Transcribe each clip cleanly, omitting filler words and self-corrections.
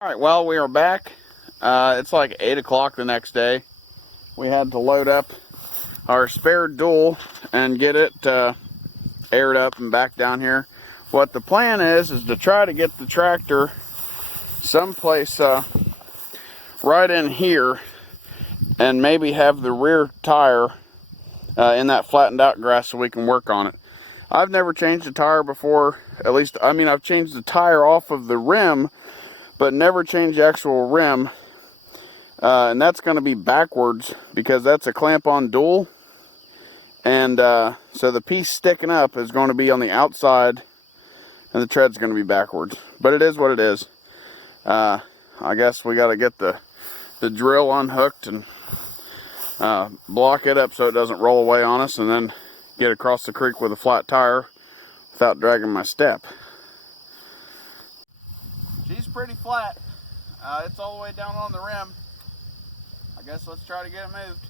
Alright, well, we are back. It's like 8 o'clock the next day. We had to load up our spare dual and get it aired up and back down here. What the plan is to try to get the tractor someplace right in here and maybe have the rear tire in that flattened out grass so we can work on it. I've never changed a tire before, at least, I've changed the tire off of the rim, but never changed the actual rim. And that's going to be backwards because that's a clamp-on dual. And so the piece sticking up is going to be on the outside and the tread's going to be backwards. But it is what it is. I guess we got to get the drill unhooked and block it up so it doesn't roll away on us, and then get across the creek with a flat tire without dragging my step. She's pretty flat. It's all the way down on the rim. I guess let's try to get it moved.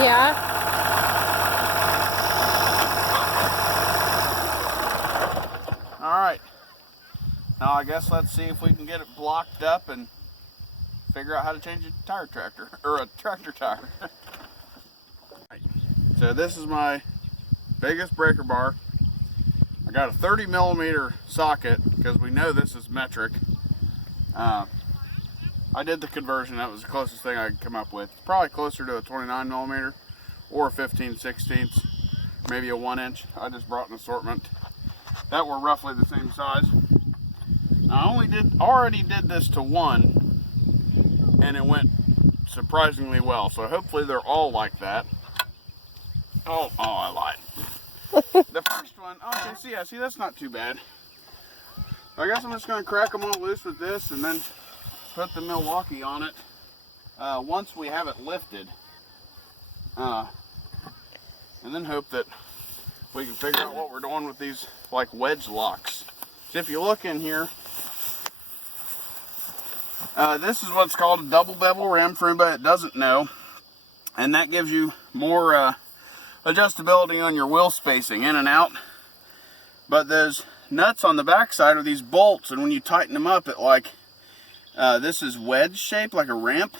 Yeah. Alright. Now I guess let's see if we can get it blocked up and figure out how to change a tire tractor, or a tractor tire. So this is my biggest breaker bar. I got a 30mm socket because we know this is metric. I did the conversion. That was the closest thing I could come up with. It's probably closer to a 29mm or a 15/16, maybe a 1-inch. I just brought an assortment that were roughly the same size. I already did this to one, and it went surprisingly well. So hopefully they're all like that. Oh, I lied. The first one, okay, see, that's not too bad. I guess I'm just going to crack them all loose with this and then put the Milwaukee on it once we have it lifted. And then hope that we can figure out what we're doing with these like wedge locks. So if you look in here, this is what's called a double bevel rim for anybody that doesn't know. And that gives you more adjustability on your wheel spacing in and out. But those nuts on the back side are these bolts, and when you tighten them up, this is wedge shaped like a ramp,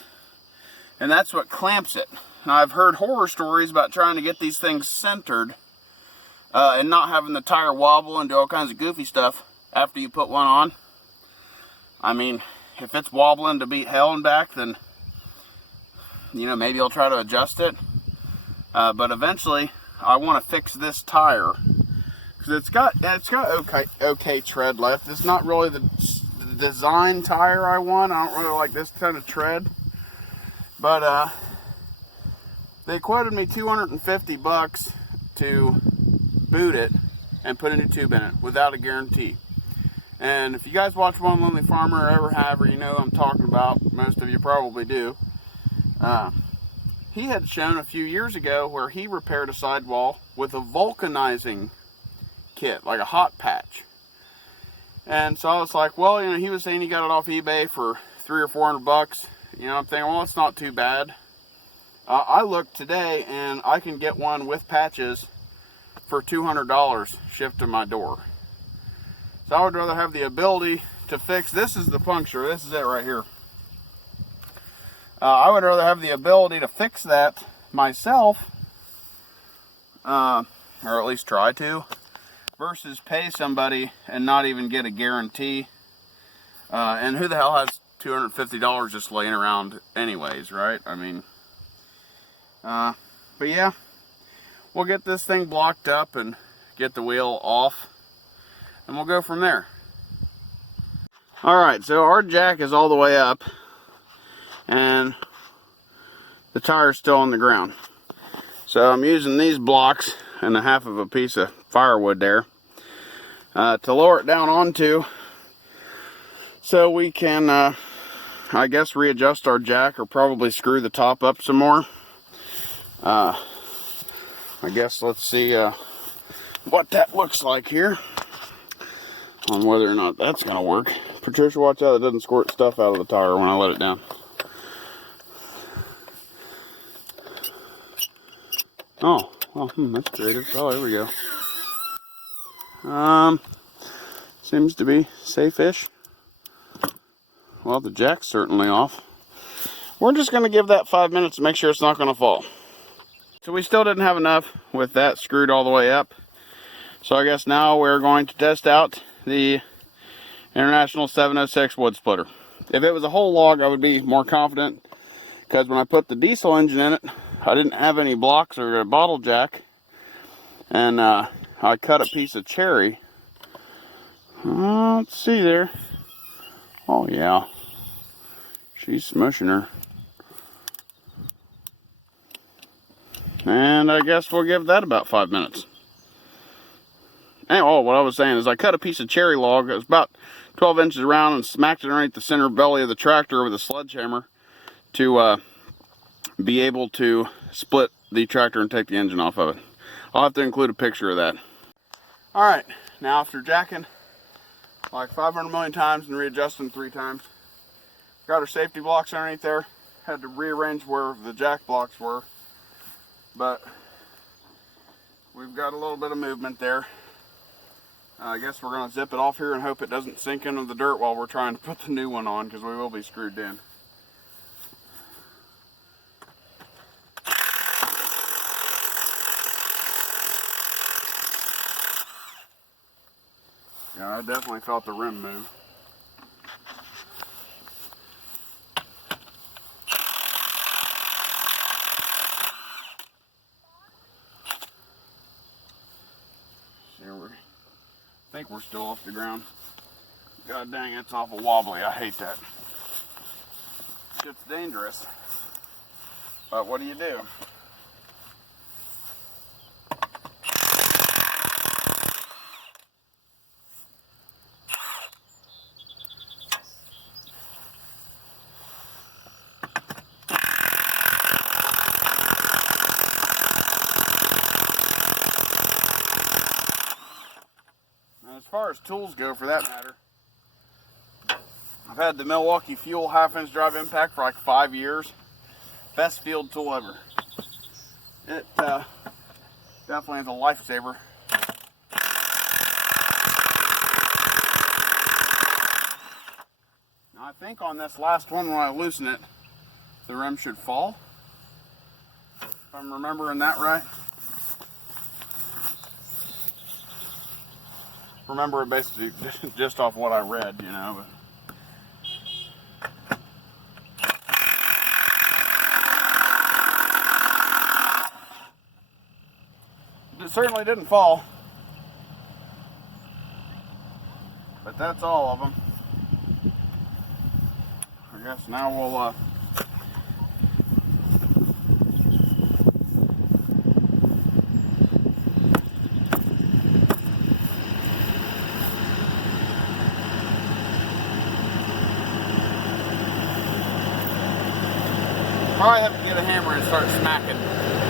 and that's what clamps it. Now I've heard horror stories about trying to get these things centered and not having the tire wobble and do all kinds of goofy stuff after you put one on. I mean, if it's wobbling to beat hell and back, then maybe I'll try to adjust it. But eventually I want to fix this tire because it's got okay tread left. It's not really the design tire I want. I don't really like this kind of tread. But they quoted me $250 to boot it and put a new tube in it without a guarantee. And if you guys watch One Lonely Farmer or ever have, or you know what I'm talking about, most of you probably do. He had shown a few years ago where he repaired a sidewall with a vulcanizing kit, like a hot patch. And so I was like, well, you know, he was saying he got it off eBay for $300 or $400. You know, I'm thinking, well, it's not too bad. I looked today and I can get one with patches for $200 shipped to my door. So I would rather have the ability to fix, this is the puncture, this is it right here. I would rather have the ability to fix that myself, or at least try to, versus pay somebody and not even get a guarantee. And who the hell has $250 just laying around anyways, right? I mean, but yeah, we'll get this thing blocked up and get the wheel off, and we'll go from there. Alright, so our jack is all the way up, and the tire's still on the ground. So I'm using these blocks and a half of a piece of firewood there to lower it down onto, so we can, I guess, readjust our jack or probably screw the top up some more. I guess let's see what that looks like here, on whether or not that's going to work. Patricia, watch out it doesn't squirt stuff out of the tire when I let it down. Oh, that's creative. Oh, there we go. Seems to be safe-ish. Well, the jack's certainly off. We're just going to give that 5 minutes to make sure it's not going to fall. So we still didn't have enough with that screwed all the way up. So I guess now we're going to test out the International 706 wood splitter. If it was a whole log, I would be more confident, because when I put the diesel engine in it, I didn't have any blocks or a bottle jack, and I cut a piece of cherry. Let's see there. Oh yeah, she's smushing her. And I guess we'll give that about 5 minutes. And, oh, what I was saying is I cut a piece of cherry log. It was about 12 inches around and smacked it underneath the center belly of the tractor with a sledgehammer to be able to split the tractor and take the engine off of it. I'll have to include a picture of that. Alright, now after jacking like 500 million times and readjusting 3 times, got our safety blocks underneath there. Had to rearrange where the jack blocks were, but we've got a little bit of movement there. I guess we're going to zip it off here and hope it doesn't sink into the dirt while we're trying to put the new one on, because we will be screwed in. Yeah, I definitely felt the rim move. I think we're still off the ground. God dang, it's awful wobbly. I hate that. It's dangerous. But what do you do? As far as tools go, for that matter, I've had the Milwaukee Fuel half-inch drive impact for like 5 years. Best field tool ever. It definitely is a lifesaver. Now I think on this last one, when I loosen it, the rim should fall. If I'm remembering that right. Remember it basically just off what I read, you know. But it certainly didn't fall. But that's all of them. guess now we'll probably have to get a hammer and start smacking.